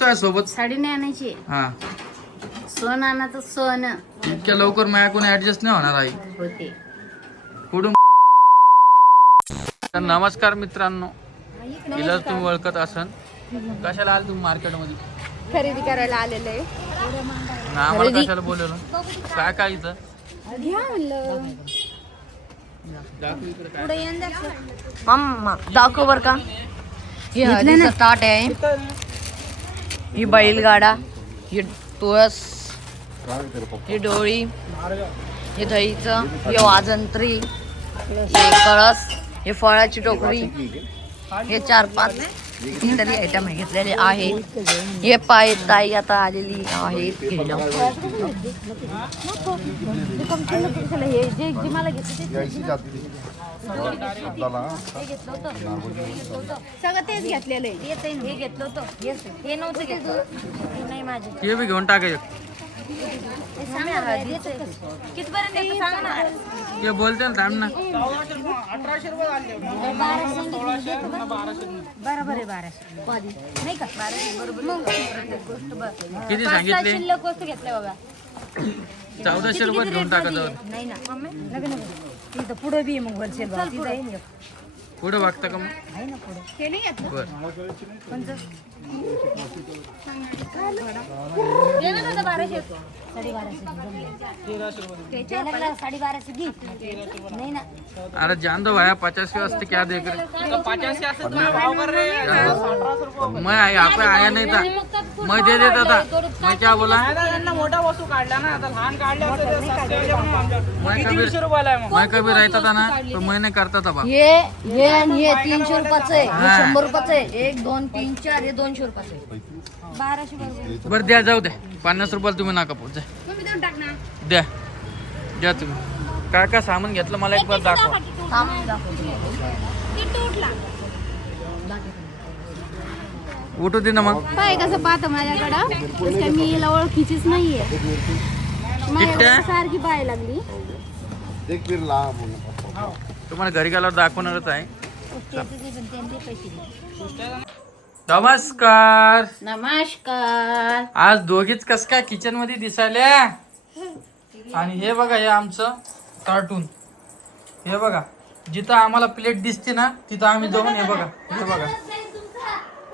तुझ्या सोबत साडी नाही आणायची. हा सण आणायचं सण इतक्या लवकर माझ्या कोणी ऍडजस्ट नाही होणार आई होते. कुठून. तर नमस्कार मित्रांनो, तिला तुम्ही ओळखत असन. कशाला आले तुम्ही मार्केटमध्ये? खरेदी करायला आलेलं आहे. आम्हाला कशाला बोलवलं? काय काय इथं मम्मा दाखव बर का. ही हळदीचं ताट आहे, ही बैलगाडा, ही तुळस, ही डोळी, हे दहीचं, हे वाजंत्री, हे कळस, हे फळाची टोकरी, हे 4-5 कितीतरी आयटम घेतलेले आहे. हे पाय ताई आता आलेली आहे घ्यायला. सगळं तेच घेतलेलं आहे. हे घेतलं होतं, हे नव्हतं घेतलं. नाही माझे हे बी घेऊन टाकायचं. कितीपर्यंत येतं सांग ना. ते बोलते ना, थांब ना. बरोबर आहे 1200 नाही का? 1200 बरोबर. मग प्रत्येक गोष्ट बरं. किती 5-6 सांगितले? शिल्लक वस्तू घेतल्या बघा. 1400 रुपये घेऊन टाका जाऊ. नाही ना नवीन तिथं पुढे बी मग होलसेल भाव पुढे बघता का मग? आहे ना पुढे. ते नाही घेतलं बर कोणचं? दे ना दादा 1200 1250 घे. नाही ना अरे जान दो भाया 50 वास्ते क्या देख रहे? मैं यहाँ पे आया नहीं था, मैं दे देता था. मैं क्या बोला? मोठा वस्तू काढला ना, आता लहान काढल्या मैं कभी रहता था ना तो मैं नहीं करता था बाप. हे आणि हे 300 रुपयाचं आहे, हे 100 रुपयाचं आहे. 1 2 3 4 हे 200 रुपयाचं आहे. 1200 बरोबर. बरं द्या, जाऊ द्या. 50 रुपयाला तुम्ही नका पोच. तुम्ही देऊन टाक ना. द्या द्या तुम्ही. काय काय सामान घेतलं मला एक बार दाखवा. थांब दाखवतो. किट्टू उठला. उठू दे ना मग. काय कसं पाहतं माझ्याकडं, तसं काय मी हिला ओळखीचीच नाहीये. माझ्याकडं सारखी पाहायला लागली. तुम्हाला घरी गेल्यावर दाखवणारच आहे. नमस्कार. नमस्कार. आज दोघीच कस काय किचन मध्ये दिसायल्या. आणि हे बघा, हे आमचं कार्टून. हे बघा, जिथं आम्हाला प्लेट दिसते ना तिथं आम्ही जाऊन हे बघा, हे बघा,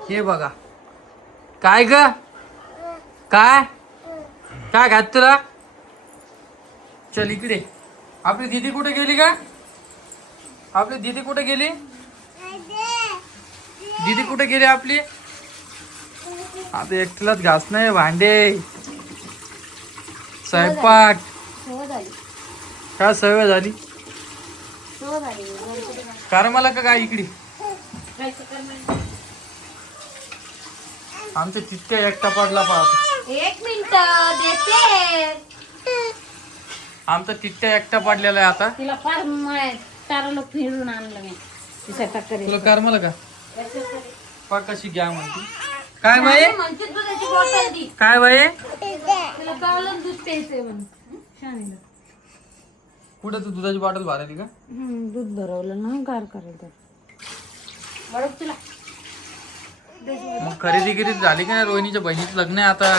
हे बघा. काय ग, काय काय घात तुला? चल इकडे. आपली दीदी कुठे गेली का? आपली दीदी कुठे गेली? दीदी कुठे गेली आपली? आता एकटीलाच घास नाही, भांडे, स्वयंपाक. काय सवय झाली? कार मला का काय इकडे? आमच्या तितक्या एकटा पडला पाहतो. 1 मिनिट देते. आमचा तितक्या एकटा पडलेला आहे आता. तिला फार ताराला फिरून आणलं मी. ती स्वयंपाक करेल. तुला कार मला का पा कशी घ्या म्हणते. काय बाई, म्हणते दुधाची बॉटल दी. काय बाई? तिला गावलं दूध प्यायचंय म्हणून. शाळेला कुठे तू दुधाची बॉटल भरायली का? दूध भरवलं ना, गार करायचं. वळख तुला. मग खरेदी गिरीत झाली का नाही? रोहिणीच्या बहिणीचं लग्न आहे आता.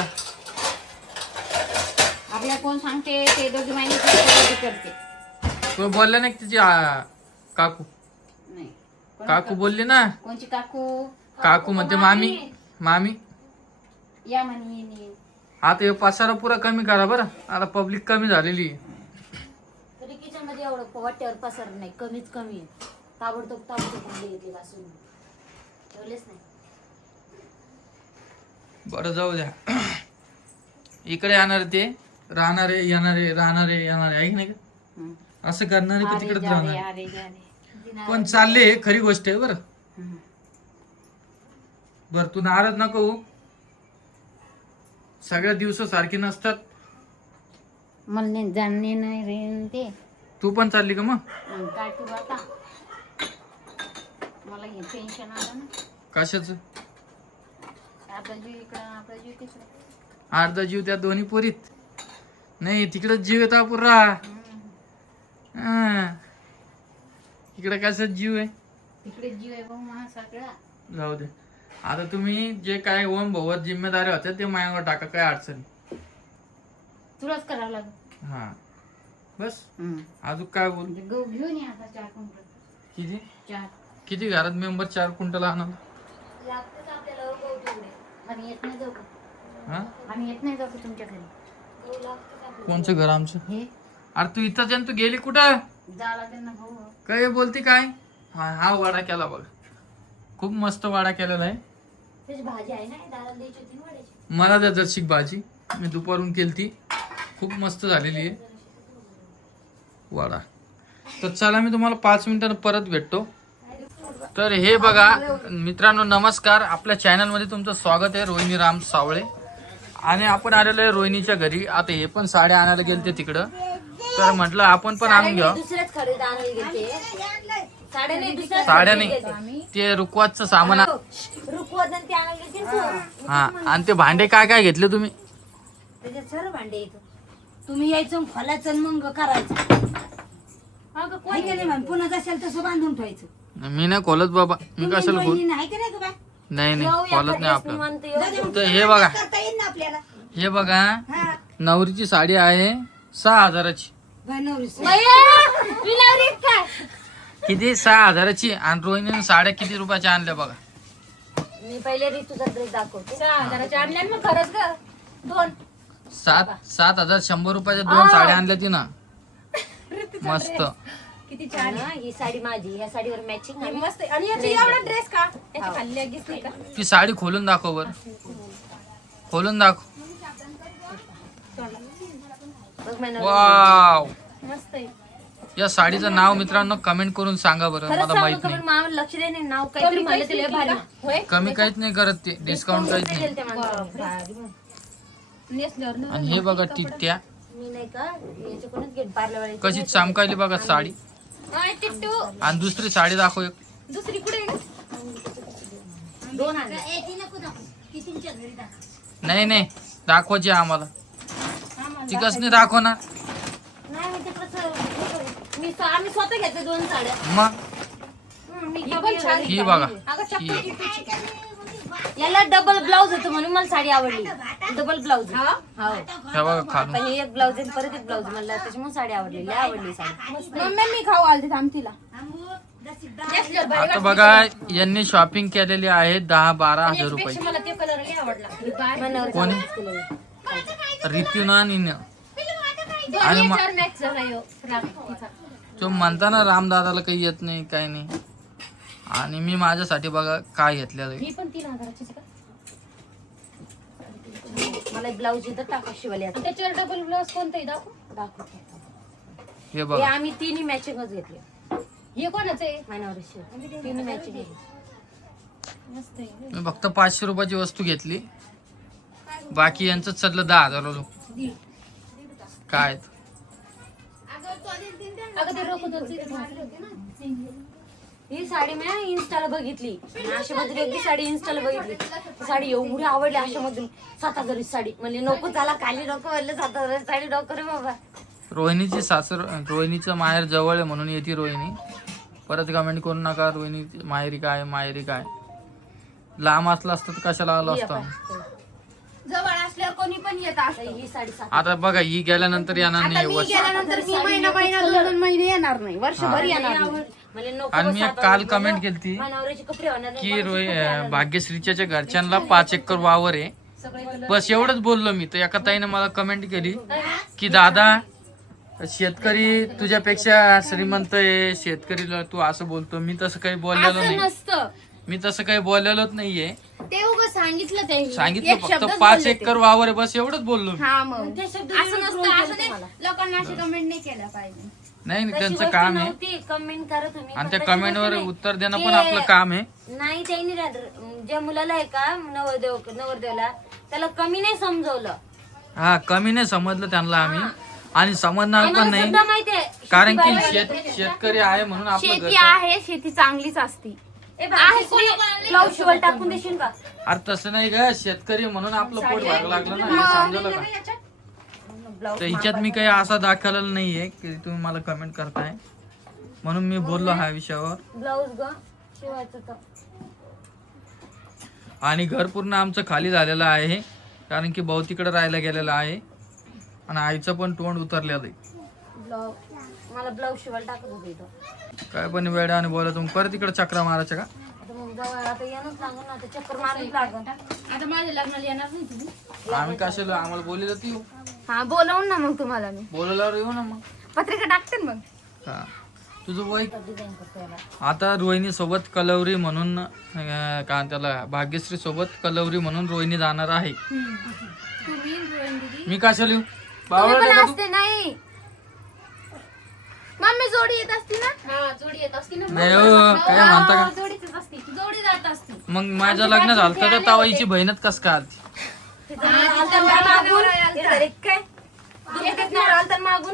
आपल्या कोण सांगते, ते दोघी महिने खरेदी करते. तू बोलला नाही का तिची काकू? नाही. काकू बोलली ना. कोणची काकू? काकू म्हणते मामी. मामी या म्हणे. आता हे पसारा पुरा कमी करा बरं, आता पब्लिक कमी झालेली आहे. तरी किचन मध्ये एवढं वाट्यावर पसर नाही, कमीच कमी आहे. ताबडतोब भांडी घेतली घासून ठेवलेच नाही. बरं जाऊ द्या. इकडे येणार ते, राहणारे येणारे, राहणारे येणारे, ऐक नाही का? असं करणारे का तिकडेच राहणार. पण चालले, खरी गोष्ट आहे बरं. बर तू नाराज नको होऊ. सगळ्या दिवस सारखी नसतात. मला नाही जाणणे नाही रे ते. तू पण चालली का मग? काय करू आता, मला हे टेन्शन आलं ना. कशाच? आपला जीव इकडं, आपला जीव तिकडं. अर्धा जीव त्या दोन्ही पोरीत नाही, तिकडच जीव येतो पुरा. इकडे कसा जीव आहे? तिकडे जीव आहे भाऊ माझा सगळा. जाऊ दे. आता तुम्ही जे काय ओम भवत जिम्मेदारी होत्या ते माझ्यावर टाका, काय अडचण. तुलाच करावं लागेल. हा बस. अजून काय बोल. गहू घेऊन ये आता 4 क्विंटल. किती 4 किती घरात मेंबर 4 क्विंटल आणाल. लागतच आपल्याला गहू तेवढे. आम्ही येत नाही जाऊ का? हा आम्ही येत नाही जाऊ का तुमच्या घरी? गहू लागतच आपल्याला. कोणचं घर आमचं? हे अरे तू इथंच आहे ना, तू गेली कुठं? जाला त्यांना भाऊ. काय बोलती काय? हा वाडा केला बघ, खूप मस्त वाडा केलेला आहे. त्याची भाजी आहे ना, दादा द्यायची होती ना वड्याची. मला द्या जरशी भाजी, मी दुपारून केलती, खूप मस्त झालेली आहे वाडा. तर चला मी तुम्हाला 5 मिनिटांनी परत भेटतो. तर हे बघा मित्रांनो, नमस्कार. आपल्या चॅनलमध्ये तुमचं स्वागत आहे. रोहिणी राम सावळे. आणि आपण आलेलो आहे रोहिणीच्या घरी. आता हे पण साड्या आणायला गेलते तिकडं, तर म्हटलं आपण पण आणून घ्या. दुसऱ्याच खरेदी आणायला गेलते. साड्या नाही, दुसऱ्याच साड्या खरेदी नाही, गेलते. ते रुकवाचं सामान. रुकवत ते आणायला गेलते ना. हा, आणि ते भांडे काय काय घेतले तुम्ही? त्याच्यात सर्व भांडे येतो. तुम्ही यायचं खोलायचं आणि मग करायचं. नाही का नाही पुन्हा जशाल तसं बांधून ठेवायचं. मी नाही खोलत बाबा, मी कशाला खोल. नाही का नाही का बा? नाही नाही खोलत नाही आपलं. निवांत येऊ. तर हे बघा, करता येईल ना आपल्याला. हे बघा हा नवरीची साडी आहे 6,000ची. बाई नवरी मी नवरी काय? किती? 6,000ची. आणि रोहिणीने साड्या किती रुपयाच्या आणल्या बघा. मी पहिले ऋतूचा ड्रेस दाखवते. 6,000च्या आणल्या मग खरंच ग. 2 7,100 रुपयाच्या 2 साड्या आणल्या ती ना. मस्त. किती छान. ही साडी माझी, या साडीवर मॅचिंग आहे. मस्त आहे. आणि याची एवढा ड्रेस का याची खाल्ली दिसली का? ती साडी खोलून दाखव बर, खोलून दाखव. बघ महिना. वाव, मस्त आहे. या साडीचं नाव मित्रांनो कमेंट करून सांगा बरं, खरंच मला माहित सांगू का नाही. पण मामा लक्ष दे नाही. नाव काहीतरी म्हणलं ते लय भारी. होय कमी काहीच नाही करत ते, डिस्काउंट काहीच नाही. देईल त्या माणसाला. नेसल्यावर ना आणि हे बघा टिट्ट्या मी नाही का याच्याकडूनच घेत पार्लर कशी चमकायली बघा साडी. अय, टिट्टू आणि दुसरी साडी दाखव एक. दुसरी कुठे आहे? 2 आणले. नाही नाही दाखवायची आहे आम्हाला. ती कसली दाखव ना. नाही मी तिकडचं आम्ही स्वतः घेतले 2 साड्या. मग मी ही पण छान ही बघा, अगं ही याला डबल ब्लाऊज होतं म्हणून मला साडी आवडली. Double blouse. हो. हे बघा खालून. पहिले एक ब्लाऊज आणि परत एक ब्लाऊज मला त्याच्यामुळे साडी आवडली. लय आवडली साडी. मम्मी मी खाऊ आलते थांब तिला. नेसल्यावर भारी आता बघा यांनी शॉपिंग केलेली आहे 10-12 हजार रुपये. वाटते. मला ते कलर लय आवडला. मनावर कोणी? चांगलंच केलंय. ऋतूना निन दोन्ही याच्यावर मॅच झाला ह्यो फ्रॉक तिचा. तो म्हणताना रामदादाला काही येत नाही, काही नाही. आणि मी माझ्यासाठी बघा काय घेतलेलं आहे. ही पण 3,000ची का? मला एक ब्लाऊज इथं टाका शिवायला आणि त्याच्यावर डबल ब्लाउज कोणताही दाखव. हे हे बघा, आम्ही तिन्ही मॅचिंगच घेतले. हे कोणाचं आहे? महिन्यावर तिन्ही मॅचिंग घेतली. मस्त आहे. मी फक्त 500 रुपयाची वस्तू घेतली, बाकी यांचं चाललं 10,000 काय. अगं ते रोखत ही साडी मी इन्स्टाला बघितली. अशा मध्ये एक साडी इन्स्टाला बघितली. ती साडी एवढी आवडली. अशा मधून 7,000ची साडी म्हणले नको चला खाली नको म्हणले 7,000ची साडी नको रे बाबा. रोहिणीची सासर, रोहिणीचं माहेर जवळ आहे म्हणून येते रोहिणी. परत कमेंट करू नका रोहिणी माहेरी काय माहेरी काय. लांब असलं असतं तर कशाला आलो असतो आम्ही. जवळ असल्यावर कोणी पण येत असतं. ही साडी आता बघा ही गेल्यानंतर येणार आता नाही मी वर्ष. गेल्यानंतर मी महिना 2 महिने येणार नाही. वर्षभर येणार नाही. म्हणजे नको आणि मी एक काल कमेंट केलती नवऱ्याचे कपडे होणार नाही. की भाग्यश्रीच्या घरच्यांना 5 एकर वावर आहे. बस एवढंच बोललो मी. तर एका ताईने मला कमेंट केली की दादा शेतकरी तुझ्यापेक्षा श्रीमंत आहे, शेतकरीला तू असं बोलतो. मी तसं काही बोललेलो असं नाही. नसतं. मी तसं काही बोललेलोच नाहीये. ते उगाच सांगितलं ते सांगितलं एक फक्त शब्दच 5 बोलले एकर वावर आहे बस एवढंच बोललो मी. हा मग ते शब्द असं मी नसतं. रोज असं बोलते नाही मला. लोकांना अशी कमेंट नाही केल्या पाहिजे. नाही तशी त्यांचं गोष्ट काम आहे. नव्हती. कमेंट करा तुम्ही. आणि पण त्या तशी गोष्ट कमेंटवर नाही. उत्तर देणं पण ते- आपलं काम आहे. नाही त्यांनी ज्या मुलाला आहे का नवरदेवला त्याला कमी नाही समजवलं. हा कमी नाही समजलं त्यांना आम्ही, आणि समजणार पण आम्हाला नाही. सुद्धा माहितीये. कारण की शेतकरी आहे म्हणून आपलं शेती घर. आहे, शेती चांगलीच असती. ब्लाऊज शिवायला टाकून देशील का? अरे तसं नाही का, शेतकरी म्हणून आपलं पोट भरायला लागलं ना, हे समजलं का. ब्लाऊज तर हिच्यात मी काही असा दाखवलेला नाहीये की तुम्ही मला कमेंट करताय म्हणून मी बोललो ह्या विषयावर. ब्लाऊज ग शिवायचं तर आणि घर पूर्ण आमचं खाली झालेलं आहे कारण की भाऊ तिकडे राहायला गेलेला आहे आणि आईचं पण तोंड उतरलेलं आहे. मला ब्लाऊज शिवायला टाकत होते इथं. काय पण वेळ आणि बोला तुम्ही परत तिकडे चक्रा मारायच्या का? आता मग जवळ आता येणंच लागून ना, आता चक्कर मारायला लागून. आता माझ्या लग्नाला येणार नाही तुम्ही? आम्ही कशाला आम्हाला बोललेलं ती येऊ हा बोलवून ना मग तुम्हाला मी बोलवल्यावर येऊ ना मग. पत्रिका टाकते ना मग. हा तुझं वय डिझाईन करतो याला. आता रोहिणी सोबत कलवरी म्हणून का त्याला भाग्यश्री सोबत कलवरी म्हणून रोहिणी जाणार आहे. तुम्ही रोहन दीदी मी कशाला येऊ तुम्ही बावळट पण आहे का तू? असते नाही मम्मी जोडी येत असती ना? हा जोडी येत असती ना. नाही हो, काय म्हणता का? जोडीच असती जोडी जात असती. मग माझं लग्न झालं तर तावाईची बहीणच कस काय आलती?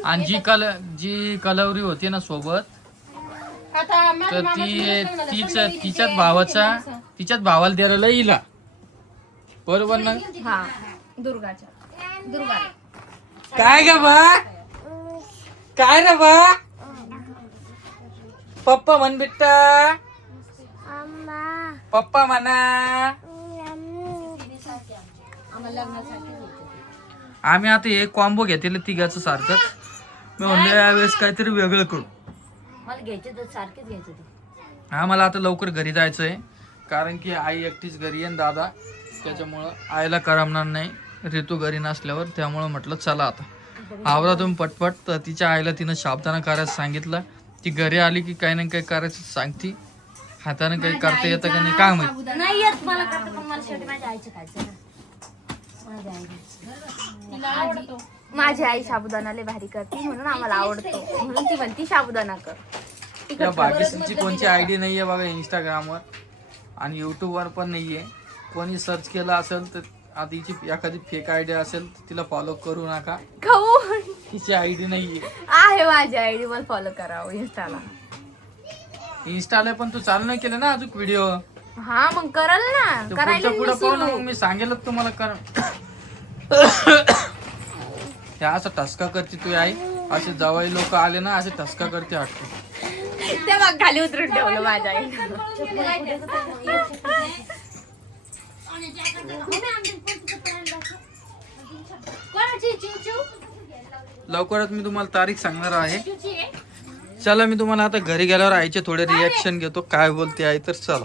आणि जी कलवरी होती ना सोबत आता तर तिच्याच भावाला द्यायला येईला बरोबर ना? हा दुर्गा काय ग बा काय रे बा पप्पा म्हण बिट्टा पप्पा म्हणा. आम्ही आता हे कॉम्बो घेतलेलं तिघाचं सारखंच. मी म्हणलं यावेळेस काहीतरी वेगळं करू. मला घ्यायचे तर सारखेच घ्यायचे ते. मला आता लवकर घरी जायचंय कारण की आई एकटीच घरी आहे दादा त्याच्यामुळं आईला करमणार नाही ऋतू घरी नसल्यावर. त्यामुळं म्हटलं चला आता आवरा तुम्ही पटपट. तर तिच्या आईला तिनं शाबदाना करायचं सांगितलं. ती घरी आली की काही ना काही करायचं सांगती. हाताने काही करता येतं का नाही काय माहिती. नाही येत मला करता पण मला शेवटी माझ्या आईचं खायचं ना. माझ्या आईला. माझी आई साबुदाणा लय भारी करते म्हणून आम्हाला आवडतो म्हणून ती म्हणती साबुदाणा कर. त्या भाग्यश्रीची कोणची आयडी नाहीये बघा इंस्टाग्रामवर आणि युट्यूबवर पण नाहीये. कोणी सर्च केलं असेल तर आता हिची एखादी फेक आयडी असेल तर तिला फॉलो करू नका. खाऊ तिची आयडी नाहीये. आहे माझी आयडी मला फॉलो करावं इंस्टाला पण तू चालू नाही केलं ना अजून व्हिडिओ. हा मग करल ना करायला पुढे पाहू ना मग मी सांगेलच तुम्हाला कर. हे असं ठसका करते तू आई. असे जवाई लोक आले ना असे ठसका करते वाटते. ते मग खाली उतरून ठेवलं माझ्या आई. लवकरच मी तुम्हाला तारीख सांगणार आहे. चला मी तुम्हाला आता घरी गेल्यावर आईचे थोडे रिॲक्शन घेतो काय बोलते आई तर चला.